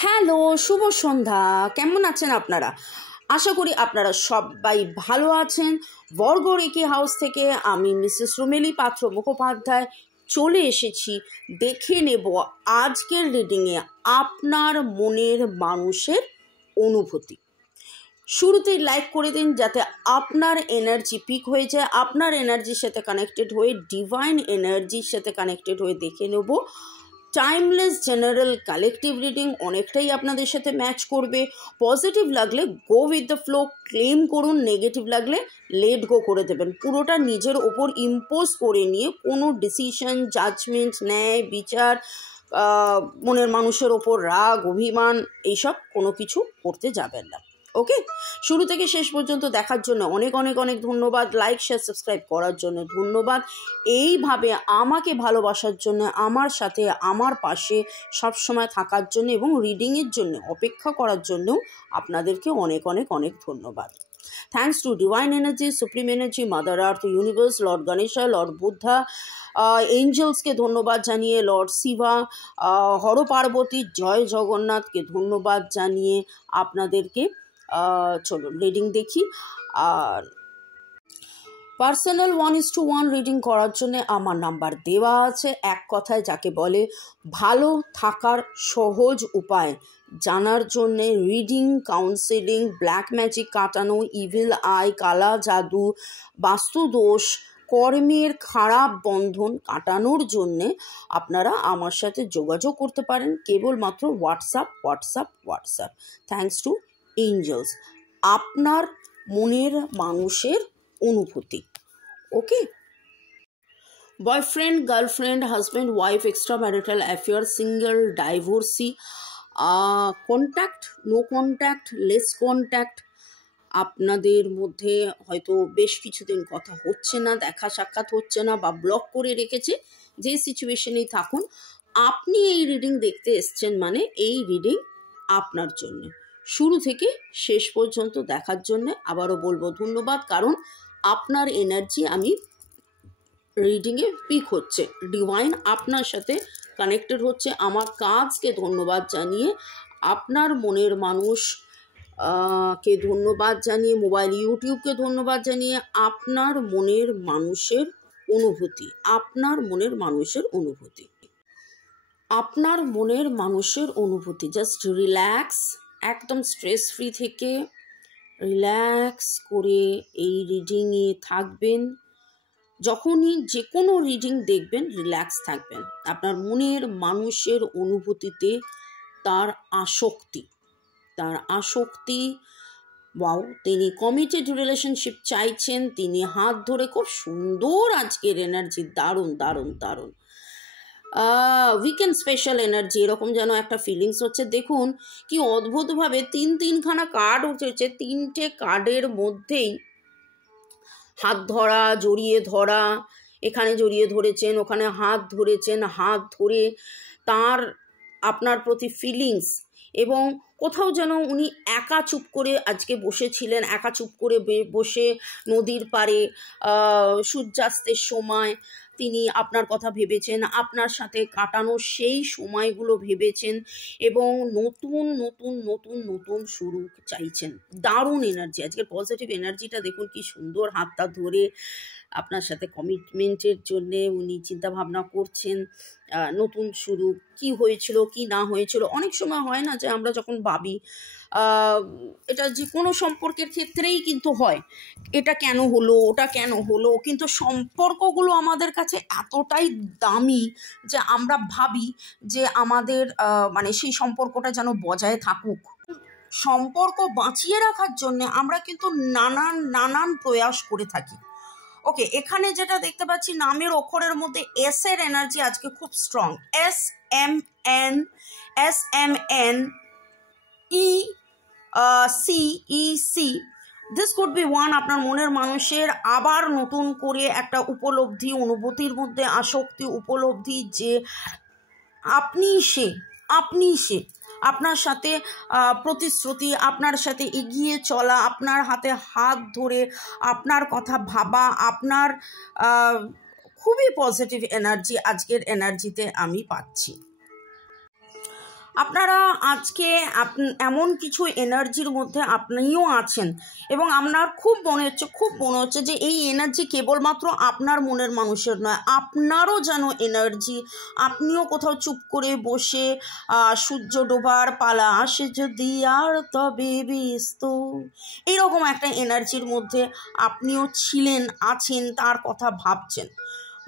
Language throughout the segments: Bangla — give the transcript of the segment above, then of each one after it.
হ্যালো, শুভ সন্ধ্যা। কেমন আছেন আপনারা? আশা করি আপনারা সবাই ভালো আছেন। বর্গরেখি হাউস থেকে আমি মিসেস রুমেলি পাত্র মুখোপাধ্যায় চলে এসেছি। দেখে নেব আজকের রিডিংয়ে আপনার মনের মানুষের অনুভূতি। শুরুতেই লাইক করে দিন যাতে আপনার এনার্জি পিক হয়ে যায়। আপনার এনার্জির সাথে কানেক্টেড হয়ে, ডিভাইন এনার্জির সাথে কানেক্টেড হয়ে দেখে নেব টাইমলেস জেনারেল কালেকটিভ রিডিং অনেকটাই আপনাদের সাথে ম্যাচ করবে। পজিটিভ লাগলে go with the flow, claim করুন। নেগেটিভ লাগলে লেট গো করে দেবেন। পুরোটা নিজের ওপর ইম্পোজ করে নিয়ে কোনো ডিসিশন, জাজমেন্ট, ন্যায় বিচার, মনের মানুষের ওপর রাগ, অভিমান এইসব কোনো কিছু করতে যাবেন না। ওকে, শুরু থেকে শেষ পর্যন্ত দেখার জন্য অনেক অনেক অনেক ধন্যবাদ। লাইক, শেয়ার, সাবস্ক্রাইব করার জন্য ধন্যবাদ। এইভাবে আমাকে ভালোবাসার জন্য, আমার সাথে, আমার পাশে সবসময় থাকার জন্য এবং রিডিংয়ের জন্য অপেক্ষা করার জন্যও আপনাদেরকে অনেক অনেক অনেক ধন্যবাদ। Thanks to divine energy, supreme energy, mother earth, universe, lord Ganesha, lord Buddha, এঞ্জেলসকে ধন্যবাদ জানিয়ে, লর্ড শিবা, হর পার্বতী, জয় জগন্নাথকে ধন্যবাদ জানিয়ে আপনাদেরকে চলুন রিডিং দেখি। আর পার্সোনাল 1:1 রিডিং করার জন্য আমার নাম্বার দেওয়া আছে। এক কথায় যাকে বলে ভালো থাকার সহজ উপায় জানার জন্যে, রিডিং, কাউন্সেলিং, ব্ল্যাক ম্যাজিক কাটানো, ইভিল আই, কালা জাদু, বাস্তুদোষ, কর্মের খারাপ বন্ধন কাটানোর জন্যে আপনারা আমার সাথে যোগাযোগ করতে পারেন কেবলমাত্র হোয়াটসঅ্যাপ। Thanks to Angeles. আপনার মনের মানুষের অনুভূতি। Okay, boyfriend, girlfriend, husband, wife, extra marital affair, single, divorcee, contact, no contact, less contact. আপনাদের মধ্যে হয়তো বেশ কিছুদিন কথা হচ্ছে না, দেখা সাক্ষাৎ হচ্ছে না, বা ব্লক করে রেখেছে। যে সিচুয়েশনেই থাকুন, আপনি এই রিডিং দেখতে এসছেন মানে এই রিডিং আপনার জন্য। শুরু থেকে শেষ পর্যন্ত দেখার জন্য আবারও বলবো ধন্যবাদ, কারণ আপনার এনার্জি আমি রিডিংয়ে পিক হচ্ছে, ডিভাইন আপনার সাথে কানেক্টেড হচ্ছে। আমার কাজকে ধন্যবাদ জানিয়ে, আপনার মনের মানুষ কে ধন্যবাদ জানিয়ে, মোবাইল ইউটিউবকে ধন্যবাদ জানিয়ে আপনার মনের মানুষের অনুভূতি, জাস্ট রিল্যাক্স, একদম স্ট্রেস ফ্রি থেকে রিল্যাক্স করে এই রিডিংয়ে থাকবেন। যখনই যে কোনো রিডিং দেখবেন রিল্যাক্স থাকবেন। আপনার মনের মানুষের অনুভূতিতে তার আসক্তি, ওয়াও, তিনি কমিটেড রিলেশনশিপ চাইছেন, তিনি হাত ধরে, খুব সুন্দর আজকের এনার্জি, দারুণ। উইকেন্ড স্পেশাল এনার্জি, এরকম যেন একটা ফিলিংস হচ্ছে। দেখুন কি অদ্ভুতভাবে তিনখানা কার্ড উঠেছে। তিনটে কার্ডের মধ্যেই হাত ধরা, জড়িয়ে ধরা, এখানে জড়িয়ে ধরেছেন, ওখানে হাত ধরেছেন, হাত ধরে তার আপনার প্রতি ফিলিংস, এবং কোথাও যেন উনি একা চুপ করে আজকে বসেছিলেন, বসে নদীর পাড়ে সূর্যাস্তের সময় তিনি আপনার কথা ভেবেছেন, আপনার সাথে কাটানো সেই সময়গুলো ভেবেছেন, এবং নতুন শুরু চাইছেন। দারুণ এনার্জি আজকের, পজিটিভ এনার্জিটা দেখুন কি সুন্দর। হাতটা ধরে আপনার সাথে কমিটমেন্টের জন্যে উনি চিন্তা ভাবনা করছেন। নতুন শুরু, কি হয়েছিল কি না হয়েছিল, অনেক সময় হয় না যে আমরা যখন ভাবি, এটা যে কোনো সম্পর্কের ক্ষেত্রেই কিন্তু হয়, এটা কেন হলো, ওটা কেন হলো, কিন্তু সম্পর্কগুলো আমাদের কাছে এতটাই দামি যে আমরা ভাবি যে আমাদের মানে সেই সম্পর্কটা যেন বজায় থাকুক। সম্পর্ক বাঁচিয়ে রাখার জন্য আমরা কিন্তু নানান প্রয়াস করে থাকি। ওকে, এখানে যেটা দেখতে পাচ্ছি, নামের অক্ষরের মধ্যে এস এর এনার্জি আজকে খুব strong. SMN ECEC, this could be one. আপনার মনের মানুষের আবার নতুন করে একটা উপলব্ধি, অনুভূতির মধ্যে আসক্তি, উপলব্ধি যে আপনি সে, আপনার সাথে প্রতিশ্রুতি, আপনার সাথে এগিয়ে চলা, আপনার হাতে হাত ধরে আপনার কথা ভাবা, আপনার খুবই পজিটিভ এনার্জি আজকের এনার্জিতে আমি পাচ্ছি। আপনারা আজকে এমন কিছু এনার্জির মধ্যে আপনিও আছেন এবং আপনার খুব মনে হচ্ছে যে এই এনার্জি কেবলমাত্র আপনার মনের মানুষের নয়, আপনারও যেন এনার্জি। আপনিও কোথাও চুপ করে বসে সূর্য ডোবার পালা আসে যদি আর তবে ব্যস্ত, এইরকম একটা এনার্জির মধ্যে আপনিও আছেন, তার কথা ভাবছেন।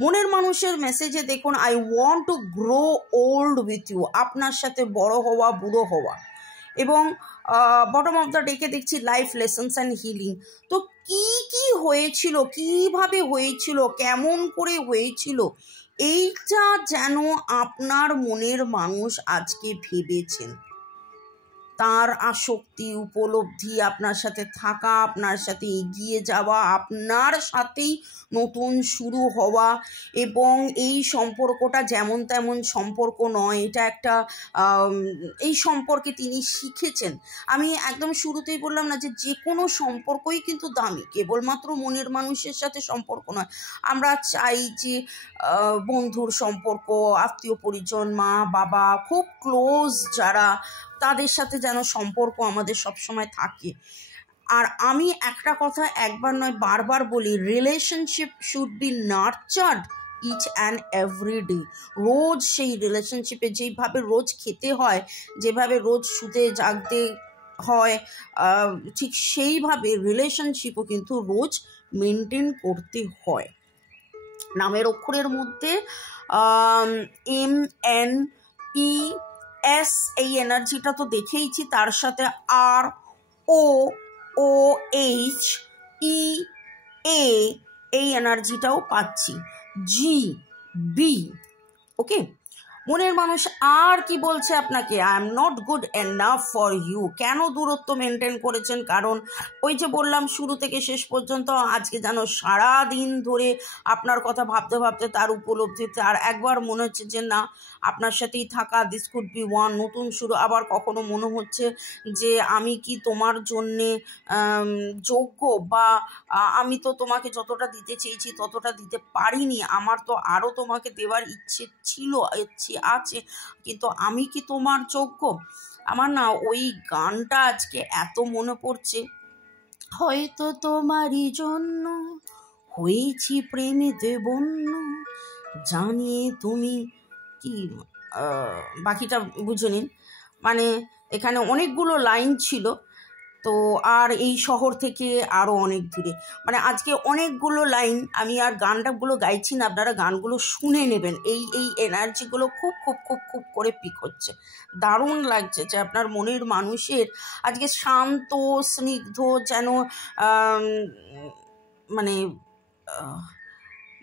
মনের মানুষের মেসেজে দেখুন, I want to grow old with you, আপনার সাথে বড় হওয়া, বুড়ো হওয়া। এবং বটম অফ দ্য ডেকে দেখছি লাইফ লেসন্স অ্যান্ড হিলিং। তো কি হয়েছিল, কিভাবে হয়েছিল, কেমন করে হয়েছিল, এইটা যেন আপনার মনের মানুষ আজকে ভেবেছেন। তার আসক্তি, উপলব্ধি, আপনার সাথে থাকা, আপনার সাথে এগিয়ে যাওয়া, আপনার সাথেই নতুন শুরু হওয়া। এবং এই সম্পর্কটা যেমন তেমন সম্পর্ক নয়, এটা একটা এই সম্পর্কে তিনি শিখেছেন। আমি একদম শুরুতেই বললাম না যে কোনো সম্পর্কই কিন্তু দামি, কেবলমাত্র মনের মানুষের সাথে সম্পর্ক নয়। আমরা চাই যে বন্ধুর সম্পর্ক, আত্মীয় পরিজন, মা বাবা, খুব ক্লোজ যারা, তাদের সাথে যেন সম্পর্ক আমাদের সবসময় থাকে। আর আমি একটা কথা একবার নয় বারবার বলি, relationship should be nurtured each and every day. রোজ সেই রিলেশনশিপে যেভাবে রোজ খেতে হয়, যেভাবে রোজ শুতে জাগতে হয়, ঠিক সেইভাবে রিলেশনশিপও কিন্তু রোজ মেনটেন করতে হয়। নামের অক্ষরের মধ্যে MNPS এই এনার্জিটা তো দেখেইছি, তার সাথে ROOHEA এই এনার্জিটাও পাচ্ছি, GB। ওকে, মনের মানুষ আর কি বলছে আপনাকে, I am not good enough for you. কেন দূরত্ব মেনটেন করেছেন? কারণ ওই যে বললাম শুরু থেকে শেষ পর্যন্ত আজকে যেন সারাদিন ধরে আপনার কথা ভাবতে ভাবতে তার উপলব্ধিতে আর একবার মনে হচ্ছে যে না, আপনার সাথেই থাকা, দিস কুড বি ওয়ান, নতুন শুরু। আবার কখনো মনে হচ্ছে যে আমি কি তোমার জন্যে যোগ্য, বা আমি তো তোমাকে যতটা দিতে চেয়েছি ততটা দিতে পারিনি, আমার তো আরও তোমাকে দেওয়ার ইচ্ছে ছিল, ইচ্ছে আছে, কিন্তু আমি কি তোমার যোগ্য? আমার না ওই গানটা আজকে এত মনে পড়ছে, হয়তো তোমারই জন্য হয়েছি প্রেমেতে বন্য, জানিয়ে তুমি কি, বাকিটা বুঝে নিন। মানে এখানে অনেকগুলো লাইন ছিল, তো আর এই শহর থেকে আরও অনেক দূরে, মানে আজকে অনেকগুলো লাইন। আমি আর গানটাগুলো গাইছি না, আপনারা গানগুলো শুনে নেবেন। এই এনার্জিগুলো খুব খুব খুব খুব করে পিক হচ্ছে, দারুণ লাগছে যে আপনার মনের মানুষের আজকে শান্ত স্নিগ্ধ যেন মানে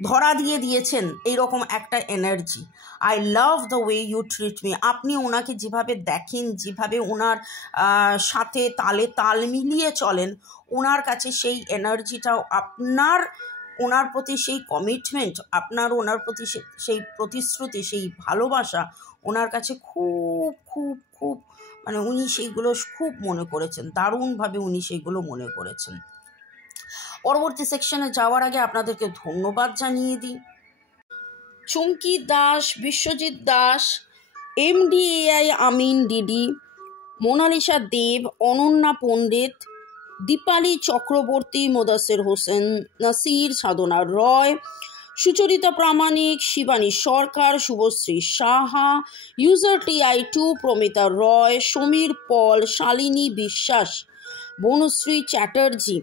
ধরা দিয়েছেন এইরকম একটা energy. I love the way you treat me. আপনি ওনাকে যেভাবে দেখেন, যেভাবে ওনার সাথে তালে তাল মিলিয়ে চলেন, ওনার কাছে সেই এনার্জিটাও আপনার, ওনার প্রতি সেই কমিটমেন্ট, আপনার ওনার প্রতি সেই প্রতিশ্রুতি, সেই ভালোবাসা ওনার কাছে খুব খুব খুব, মানে উনি সেইগুলো খুব মনে করেছেন, দারুণভাবে উনি সেইগুলো মনে করেছেন। পরবর্তী সেকশনে যাওয়ার আগে আপনাদেরকে ধন্যবাদ জানিয়ে দিই। Chumki Das, Biswajit Das, MDAI Amin DD, Monalisa Deb, Ananya Pandit, Dipali Chakraborty, Modaser Hossain, Nasir, Sadhana Roy, Sucharita Pramanik, Shibani Sarkar, Shubhashree Saha, user TI2, Pramita Roy, Samir Paul, Shalini Biswas, Banashree Chatterjee,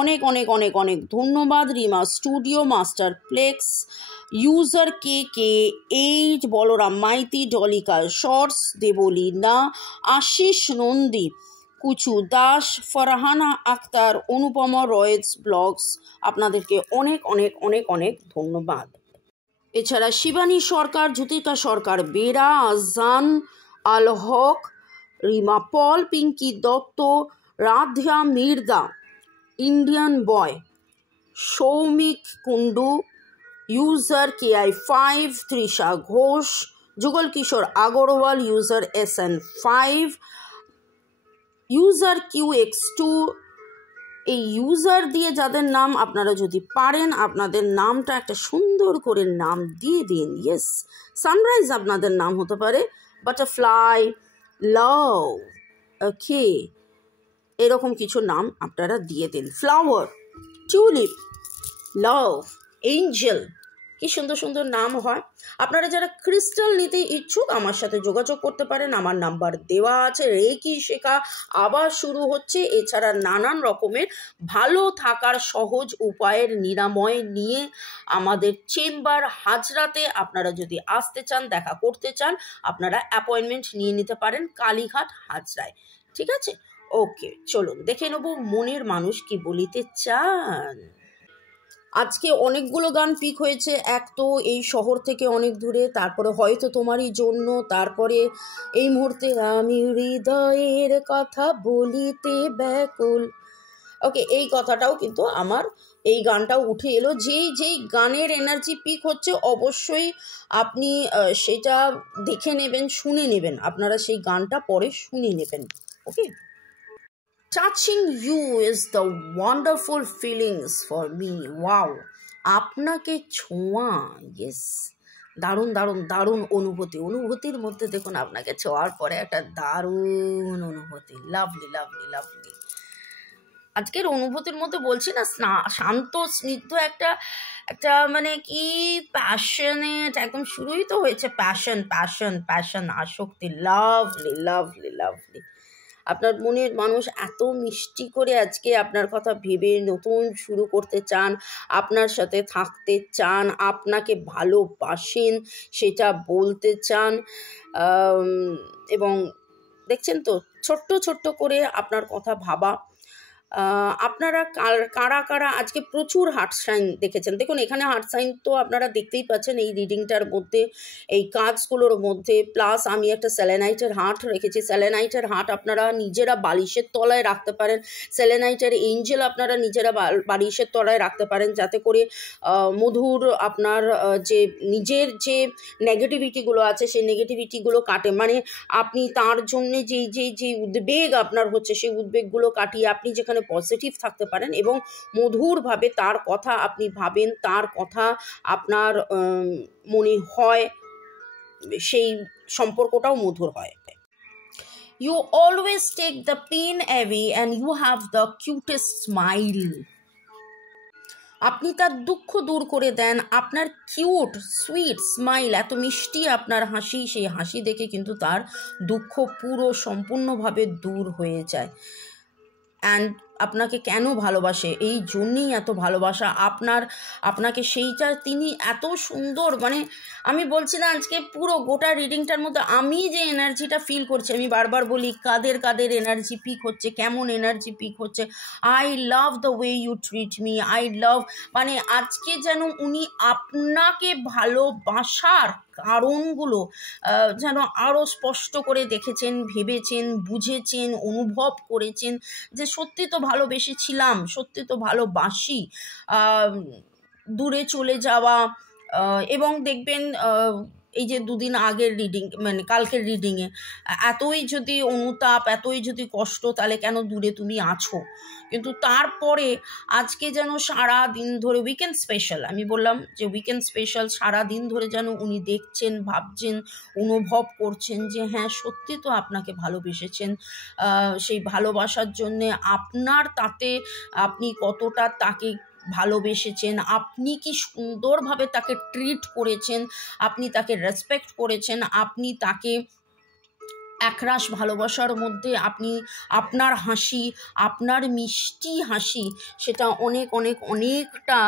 অনেক অনেক অনেক অনেক ধন্যবাদ। Rima studio, master plex, user KK8, Balaram Maity, Dolika shorts, Debolina, Ashis Nandi, Kuchu Das, Farhana Akter, Anupama Roy's blogs, আপনাদেরকে অনেক অনেক অনেক অনেক ধন্যবাদ। এছাড়া শিবানী সরকার, জ্যোতিকা সরকার বেরা, আজান আল হক, রিমা পল, পিঙ্কি দত্ত, রাধ্যা মির্দা, ইন্ডিয়ান বয়, সৌমিক কুন্ডু, ইউজার KI5, তৃষা ঘোষ, যুগল কিশোর Agarwal, user SN5, user QX2। এই ইউজার দিয়ে যাদের নাম আপনারা যদি পারেন আপনাদের নামটা একটা সুন্দর করে নাম দিয়ে দিন। ইয়েস, সানরাইজ আপনাদের নাম হতে পারে, বাটারফ্লাই, লাভ, ওকে, এরকম কিছু নাম আপনারা দিয়ে দিন। ফ্লাওয়ার, টিউলিপ, লাভ, এঞ্জেল, কি সুন্দর সুন্দর নাম হয়। আপনারা যারা ক্রিস্টাল নিতে ইচ্ছুক আমার সাথে যোগাযোগ করতে পারেন, আমার নাম্বার দেওয়া আছে। রেকি শেখা আবার শুরু হচ্ছে, এছাড়া নানান রকমের ভালো থাকার সহজ উপায়ের নিরাময় নিয়ে আমাদের চেম্বার হাজরাতে আপনারা যদি আসতে চান, দেখা করতে চান, আপনারা অ্যাপয়েন্টমেন্ট নিয়ে নিতে পারেন কালীঘাট হাজরায়। ঠিক আছে, ওকে, চলুন দেখে নেব মনের মানুষ কি বলিতে চান। আজকে অনেকগুলো গান পিক হয়েছে। এক তো এই শহর থেকে অনেক দূরে, তারপরে হয়তো তোমারই জন্য, তারপরে এই মুহূর্তে আমি হৃদয়ের কথা বলিতে ব্যাকুল। ওকে, এই কথাটাও কিন্তু আমার, এই গানটাও উঠে এলো। যেই গানের এনার্জি পিক হচ্ছে অবশ্যই আপনি সেটা দেখে নেবেন, শুনে নেবেন, আপনারা সেই গানটা পরে শুনে নেবেন। Okay, touching you is the wonderful feelings for me. Wow, আপনাকে ছোঁয়া, ইয়েস, দারুণ দারুণ দারুণ অনুভূতি। অনুভূতির মধ্যে দেখুন আপনাকে ছোঁয়ার পরে একটা দারুণ অনুভূতি। Lovely lovely lovely. আজকের অনুভূতির মধ্যে বলছি না, শান্ত স্নিগ্ধ একটা একটা মানে কি প্যাশনেট, একদম শুরুই তো হয়েছে প্যাশন প্যাশন প্যাশন, আসক্তি। Lovely lovely lovely. আপনার মনের মানুষ এত মিষ্টি করে আজকে আপনার কথা ভেবে নতুন শুরু করতে চান, আপনার সাথে থাকতে চান, আপনাকে ভালোবাসেন সেটা বলতে চান। এবং দেখছেন তো ছোট্ট ছোট্ট করে আপনার কথা ভাবা। আপনারা কারা কারা আজকে প্রচুর হার্ট সাইন দেখেছেন? দেখুন এখানে হার্ট সাইন তো আপনারা দেখতেই পাচ্ছেন এই রিডিংটার মধ্যে, এই কাজগুলোর মধ্যে। প্লাস আমি একটা সেলেনাইটের হার্ট রেখেছি। সেলেনাইটের হার্ট আপনারা নিজেরা বালিশের তলায় রাখতে পারেন। সেলেনাইটের এঞ্জেল আপনারা নিজেরা বালিশের তলায় রাখতে পারেন, যাতে করে মধুর আপনার যে নিজের যে নেগেটিভিটিগুলো আছে সেই নেগেটিভিটিগুলো কাটে। মানে আপনি তার জন্যে যেই উদ্বেগ আপনার হচ্ছে সেই উদ্বেগগুলো কাটিয়ে আপনি যেখানে পজিটিভ থাকতে পারেন এবং মধুরভাবে তার কথা আপনি ভাবেন, তার কথা আপনার মনে হয়, সেই সম্পর্কটাও মধুর হয়। You always take the pain away and you have the cutest smile. আপনি তার দুঃখ দূর করে দেন। আপনার কিউট সুইট স্মাইল, এত মিষ্টি আপনার হাসি, সেই হাসি দেখে কিন্তু তার দুঃখ পুরো সম্পূর্ণভাবে দূর হয়ে যায়। অ্যান্ড আপনাকে কেন ভালোবাসে, এই জন্যেই এত ভালোবাসা আপনাকে, সেইটা তিনি এত সুন্দর। মানে আমি বলছি না, আজকে পুরো গোটা রিডিংটার মধ্যে আমি যে এনার্জিটা ফিল করছি, আমি বারবার বলি কাদের কাদের এনার্জি পিক হচ্ছে, কেমন এনার্জি পিক হচ্ছে। I love the way you treat me, I love, মানে আজকে যেন উনি আপনাকে ভালোবাসার কারণগুলো যেন আরও স্পষ্ট করে দেখেছেন, ভেবেছেন, বুঝেছেন, অনুভব করেছেন যে সত্যি তো ভালোবেসেছিলাম, সত্যি তো ভালোবাসি। দূরে চলে যাওয়া, এবং দেখবেন এই যে দুদিন আগের রিডিং, মানে কালকের রিডিংয়ে এতই যদি অনুতাপ, এতই যদি কষ্ট, তাহলে কেন দূরে তুমি আছো? কিন্তু তারপরে আজকে যেন সারা দিন ধরে উইকেন্ড স্পেশাল, আমি বললাম যে উইকেন্ড স্পেশাল, সারা দিন ধরে যেন উনি দেখছেন, ভাবছেন, অনুভব করছেন যে হ্যাঁ সত্যি তো আপনাকে ভালোবেসেছেন। সেই ভালোবাসার জন্যে আপনার তাতে আপনি কতটা তাকে ভালোবেসেছেন, আপনি কি সুন্দরভাবে তাকে ট্রিট করেছেন, আপনি তাকে রেসপেক্ট করেছেন, আপনি তাকে একরাশ ভালোবাসার মধ্যে আপনি আপনার হাসি, আপনার মিষ্টি হাসি, সেটা অনেক অনেক অনেকটা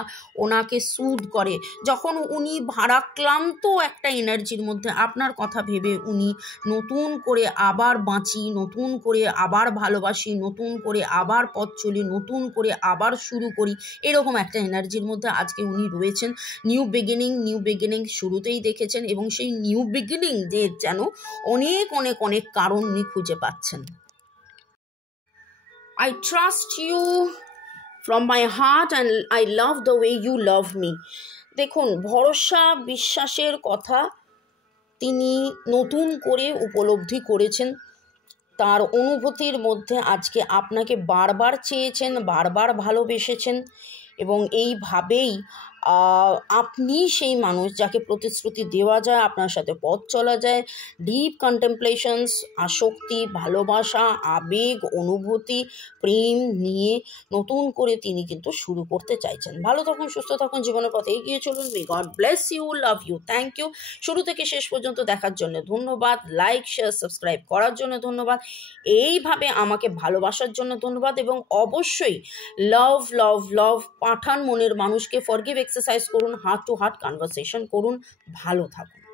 ওনাকে সুদ করে। যখন উনি ভারাক্লান্ত একটা এনার্জির মধ্যে, আপনার কথা ভেবে উনি নতুন করে আবার বাঁচি, নতুন করে আবার ভালোবাসি, নতুন করে আবার পথ চলি, নতুন করে আবার শুরু করি, এরকম একটা এনার্জির মধ্যে আজকে উনি রয়েছেন। নিউ বিগিনিং শুরুতেই দেখেছেন, এবং সেই নিউ বিগিনিং যে যেন অনেক অনেক অনেক কারণ উনি খুঁজে পাচ্ছেন। I trust you from my heart and I love the way you love me. দেখুন ভরসা বিশ্বাসের কথা তিনি নতুন করে উপলব্ধি করেছেন। তার অনুভূতির মধ্যে আজকে আপনাকে বারবার চেয়েছেন, বারবার ভালোবেসেছেন, এবং এইভাবেই আপনি সেই মানুষ যাকে প্রতিশ্রুতি দেওয়া যায়, আপনার সাথে পথ চলা যায়, ডিপ কন্টেমপ্লেশনস, আসক্তি, ভালোবাসা, আবেগ, অনুভূতি, প্রেম নিয়ে নতুন করে তিনি কিন্তু শুরু করতে চাইছেন। ভালো থাকুন, সুস্থ থাকুন, জীবনের পথে এগিয়ে চলুন। May God bless you, love you, thank you. শুরু থেকে শেষ পর্যন্ত দেখার জন্য ধন্যবাদ। লাইক, শেয়ার, সাবস্ক্রাইব করার জন্য ধন্যবাদ। এইভাবে আমাকে ভালোবাসার জন্য ধন্যবাদ। এবং অবশ্যই লাভ লাভ লাভ পাঠান মনের মানুষকে, ফরগিভ এক্সারসাইজ করুন, হার্ট টু হার্ট কনভারসেশন করুন। ভালো থাকুন।